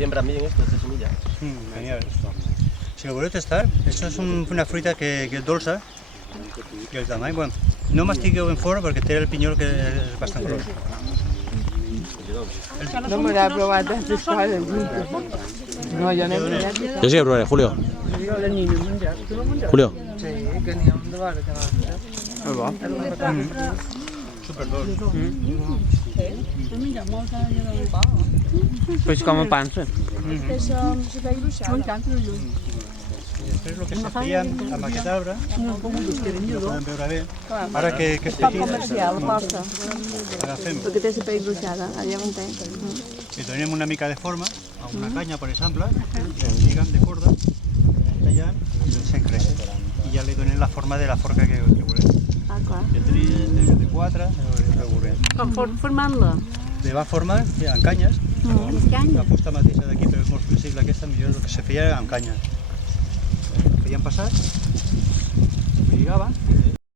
siembran bien esta semilla. Genial. Si lo voleu testar, esto es una fruita que es dolça, y el tamaño, bueno, no mastiqueu en fora perquè té el pinyol que és bastant gros. No me l'ha provat tantes coses. No, jo no he menjat. Jo sí que provaré, Julio. Jo la nina he menjat. Tu l'has menjat? Julio. Sí, que n'hi ha un de vora que va. És bo. Superdolç. Pues com a pansa. Després el que se feia amb aquest arbre, no podem veure bé, ara que estic aquí, agafem Perquè té la pell gruixada, allà ho entenc. i donem una mica de forma a una canya, per exemple, i el lligam de corda, tallant i deixem créixer. I ja li donem la forma de la forca que volem. Ah, clar. De 3, de 4, ho veurem. Com formant-la? De va forma amb canyes, la fusta mateixa d'aquí, però és molt flexible aquesta, millor el que se feia amb canyes. Ho feien passar, ho lligaven,